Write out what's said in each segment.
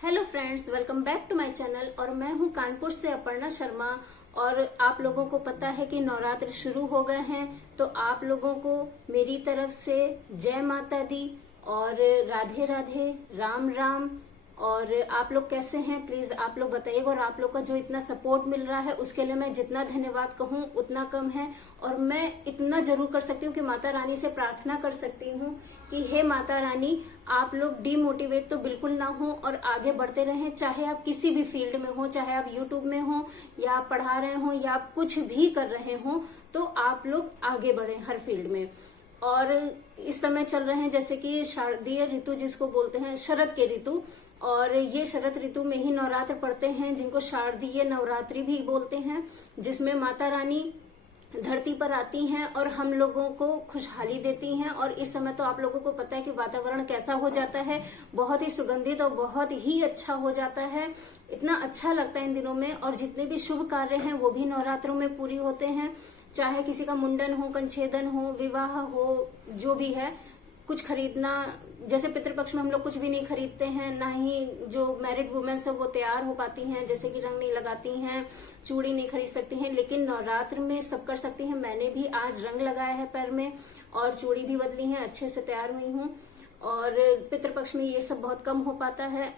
Hello friends, welcome back to my channel. और मैं हूं कानपुर से अपर्णा शर्मा। और आप लोगों को पता है कि नवरात्र शुरू हो गए हैं, तो आप लोगों को मेरी तरफ से जय माता दी और राधे राधे, राम राम। और आप लोग कैसे हैं, प्लीज आप लोग बताइएगा। और आप लोग का जो इतना सपोर्ट मिल रहा है उसके लिए मैं जितना धन्यवाद कहूँ उतना कम है। और मैं इतना जरूर कर सकती हूँ कि माता रानी से प्रार्थना कर सकती हूँ कि हे माता रानी, आप लोग डीमोटिवेट तो बिल्कुल ना हो और आगे बढ़ते रहें। चाहे आप किसी भी फील्ड में हो, चाहे आप यूट्यूब में हो या आप पढ़ा रहे हो या आप कुछ भी कर रहे हो, तो आप लोग आगे बढ़े हर फील्ड में। और इस समय चल रहे हैं जैसे कि शारदीय ऋतु जिसको बोलते हैं, शरद के ऋतु। और ये शरद ऋतु में ही नवरात्र पड़ते हैं जिनको शारदीय नवरात्रि भी बोलते हैं, जिसमें माता रानी धरती पर आती हैं और हम लोगों को खुशहाली देती हैं। और इस समय तो आप लोगों को पता है कि वातावरण कैसा हो जाता है, बहुत ही सुगंधित और बहुत ही अच्छा हो जाता है। इतना अच्छा लगता है इन दिनों में। और जितने भी शुभ कार्य हैं वो भी नवरात्रों में पूरी होते हैं, चाहे किसी का मुंडन हो, कंछेदन हो, विवाह हो, जो भी है। कुछ खरीदना, जैसे पितृपक्ष में हम लोग कुछ भी नहीं खरीदते हैं, ना ही जो मैरिड वुमेन्स है वो तैयार हो पाती हैं, जैसे कि रंग नहीं लगाती हैं, चूड़ी नहीं खरीद सकती हैं। लेकिन नवरात्र में सब कर सकती हैं। मैंने भी आज रंग लगाया है पैर में और चूड़ी भी बदली है, अच्छे से तैयार हुई हूँ। और पितृपक्ष में ये सब बहुत कम हो पाता है।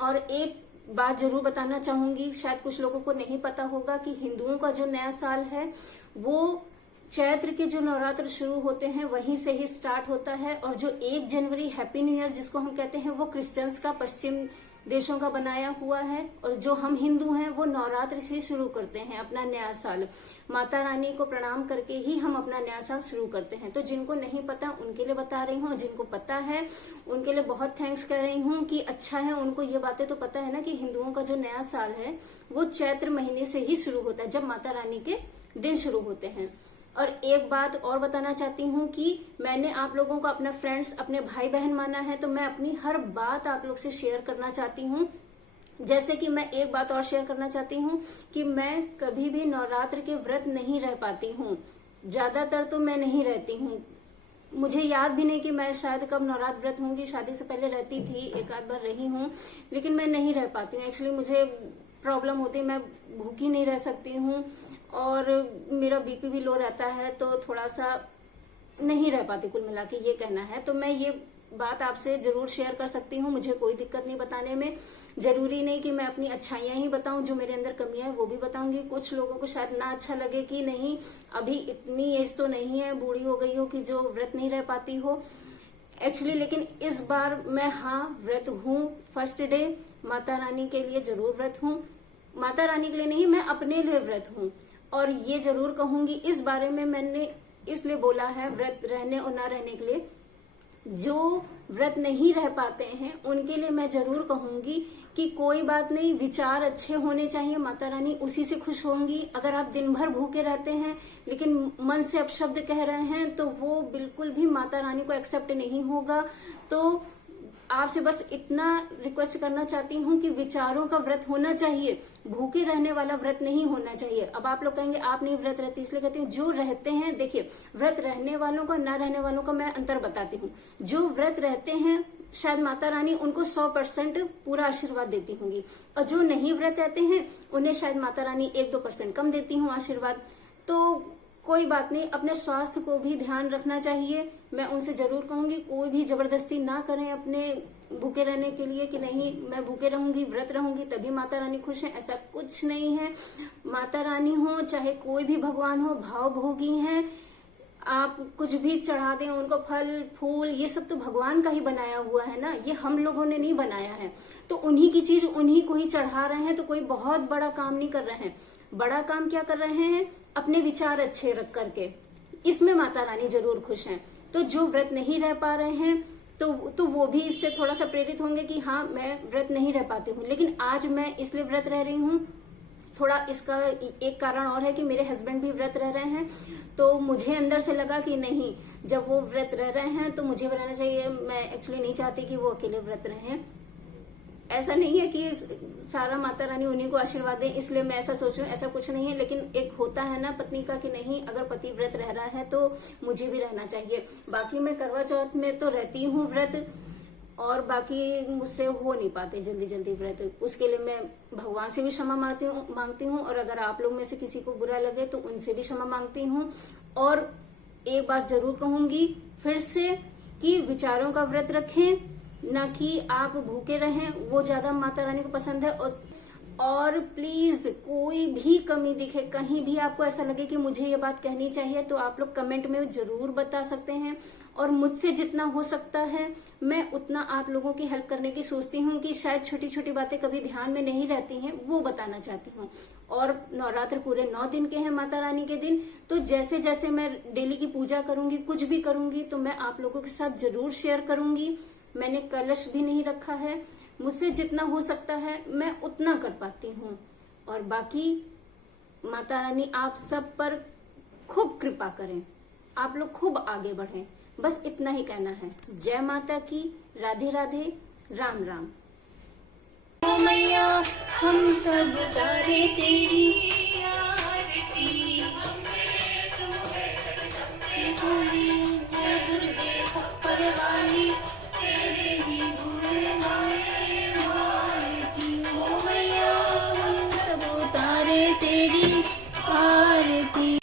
और एक बात जरूर बताना चाहूंगी, शायद कुछ लोगों को नहीं पता होगा कि हिंदुओं का जो नया साल है वो चैत्र के जो नवरात्र शुरू होते हैं वहीं से ही स्टार्ट होता है। और जो 1 जनवरी हैप्पी न्यू ईयर जिसको हम कहते हैं, वो क्रिश्चियंस का, पश्चिम देशों का बनाया हुआ है। और जो हम हिंदू हैं वो नवरात्र से शुरू करते हैं अपना नया साल। माता रानी को प्रणाम करके ही हम अपना नया साल शुरू करते हैं। तो जिनको नहीं पता उनके लिए बता रही हूँ, जिनको पता है उनके लिए बहुत थैंक्स कर रही हूँ कि अच्छा है उनको ये बातें तो पता है ना कि हिंदुओं का जो नया साल है वो चैत्र महीने से ही शुरू होता है, जब माता रानी के दिन शुरू होते हैं। और एक बात और बताना चाहती हूँ कि मैंने आप लोगों को अपना फ्रेंड्स, अपने भाई बहन माना है, तो मैं अपनी हर बात आप लोग से शेयर करना चाहती हूँ। जैसे कि मैं एक बात और शेयर करना चाहती हूँ कि मैं कभी भी नवरात्र के व्रत नहीं रह पाती हूँ। ज्यादातर तो मैं नहीं रहती हूँ। मुझे याद भी नहीं कि मैं शायद कब नवरात्र व्रत होंगी। शादी से पहले रहती थी, एक आध बार रही हूँ, लेकिन मैं नहीं रह पाती हूँ। एक्चुअली मुझे प्रॉब्लम होती है, मैं भूखी नहीं रह सकती हूँ और मेरा बीपी भी लो रहता है, तो थोड़ा सा नहीं रह पाती कुल मिला के, ये कहना है। तो मैं ये बात आपसे जरूर शेयर कर सकती हूँ, मुझे कोई दिक्कत नहीं बताने में। जरूरी नहीं कि मैं अपनी अच्छाइयां ही बताऊं, जो मेरे अंदर कमियां है वो भी बताऊंगी। कुछ लोगों को शायद ना अच्छा लगे कि नहीं, अभी इतनी एज तो नहीं है, बूढ़ी हो गई हो कि जो व्रत नहीं रह पाती हो। एक्चुअली लेकिन इस बार मैं व्रत हूँ। फर्स्ट डे माता रानी के लिए जरूर व्रत हूँ। माता रानी के लिए नहीं, मैं अपने लिए व्रत हूँ। और ये जरूर कहूंगी, इस बारे में मैंने इसलिए बोला है व्रत रहने और ना रहने के लिए, जो व्रत नहीं रह पाते हैं उनके लिए मैं जरूर कहूंगी कि कोई बात नहीं, विचार अच्छे होने चाहिए, माता रानी उसी से खुश होंगी। अगर आप दिन भर भूखे रहते हैं लेकिन मन से अपशब्द कह रहे हैं तो वो बिल्कुल भी माता रानी को एक्सेप्ट नहीं होगा। तो आपसे बस इतना रिक्वेस्ट करना चाहती हूँ कि विचारों का व्रत होना चाहिए, भूखे रहने वाला व्रत नहीं होना चाहिए। अब आप लोग कहेंगे आप नहीं व्रत रहती, इसलिए कहती हूँ जो रहते हैं। देखिए, व्रत रहने वालों का, ना रहने वालों का मैं अंतर बताती हूँ। जो व्रत रहते हैं शायद माता रानी उनको 100% पूरा आशीर्वाद देती होंगी, और जो नहीं व्रत रहते हैं उन्हें शायद माता रानी 1-2% कम देती हूँ आशीर्वाद। तो कोई बात नहीं, अपने स्वास्थ्य को भी ध्यान रखना चाहिए। मैं उनसे जरूर कहूंगी कोई भी जबरदस्ती ना करें अपने भूखे रहने के लिए कि नहीं मैं भूखे रहूंगी, व्रत रहूंगी तभी माता रानी खुश है। ऐसा कुछ नहीं है। माता रानी हो चाहे कोई भी भगवान हो, भाव भोगी हैं। आप कुछ भी चढ़ा दें उनको, फल फूल, ये सब तो भगवान का ही बनाया हुआ है ना, ये हम लोगों ने नहीं बनाया है। तो उन्हीं की चीज उन्हीं को ही चढ़ा रहे हैं, तो कोई बहुत बड़ा काम नहीं कर रहे हैं। बड़ा काम क्या कर रहे हैं, अपने विचार अच्छे रख करके, इसमें माता रानी जरूर खुश हैं। तो जो व्रत नहीं रह पा रहे हैं तो वो भी इससे थोड़ा सा प्रेरित होंगे कि हाँ मैं व्रत नहीं रह पाती हूँ। लेकिन आज मैं इसलिए व्रत रह रही हूँ, थोड़ा इसका एक कारण और है कि मेरे हस्बैंड भी व्रत रह रहे हैं, तो मुझे अंदर से लगा कि नहीं, जब वो व्रत रह रहे हैं तो मुझे भी रहना चाहिए। मैं एक्चुअली नहीं चाहती कि वो अकेले व्रत रहें। ऐसा नहीं है कि सारा माता रानी उन्हीं को आशीर्वाद दे इसलिए मैं ऐसा सोच रही हूँ, ऐसा कुछ नहीं है। लेकिन एक होता है ना पत्नी का कि नहीं, अगर पति व्रत रह रहा है तो मुझे भी रहना चाहिए। बाकी मैं करवा चौथ में तो रहती हूँ व्रत, और बाकी मुझसे हो नहीं पाते जल्दी जल्दी व्रत। उसके लिए मैं भगवान से भी क्षमा मांगती हूँ और अगर आप लोग में से किसी को बुरा लगे तो उनसे भी क्षमा मांगती हूँ। और एक बार जरूर कहूंगी फिर से कि विचारों का व्रत रखें, ना कि आप भूखे रहें, वो ज्यादा माता रानी को पसंद है। और प्लीज कोई भी कमी दिखे, कहीं भी आपको ऐसा लगे कि मुझे ये बात कहनी चाहिए, तो आप लोग कमेंट में जरूर बता सकते हैं। और मुझसे जितना हो सकता है मैं उतना आप लोगों की हेल्प करने की सोचती हूँ कि शायद छोटी छोटी बातें कभी ध्यान में नहीं रहती हैं, वो बताना चाहती हूँ। और नवरात्र पूरे 9 दिन के हैं, माता रानी के दिन, तो जैसे जैसे मैं डेली की पूजा करूंगी, कुछ भी करूंगी, तो मैं आप लोगों के साथ जरूर शेयर करूंगी। मैंने कलश भी नहीं रखा है, मुझसे जितना हो सकता है मैं उतना कर पाती हूँ। और बाकी माता रानी आप सब पर खूब कृपा करें, आप लोग खूब आगे बढ़ें, बस इतना ही कहना है। जय माता की, राधे राधे, राम राम। ओ मैया हम सब तारे तेरी आरती, दुर्गे खप्पर वाली तेरे ही गुण गाए आरती। ओ मैया हम सब तारे तेरी आरती,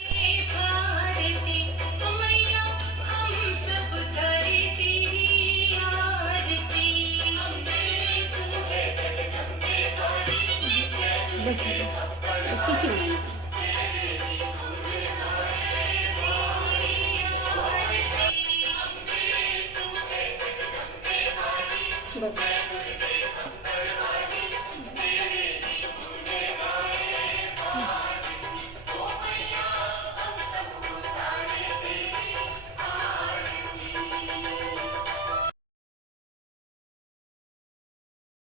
आरती। ओ मैया हम सब तारे तेरी आरती। बस किसी में बस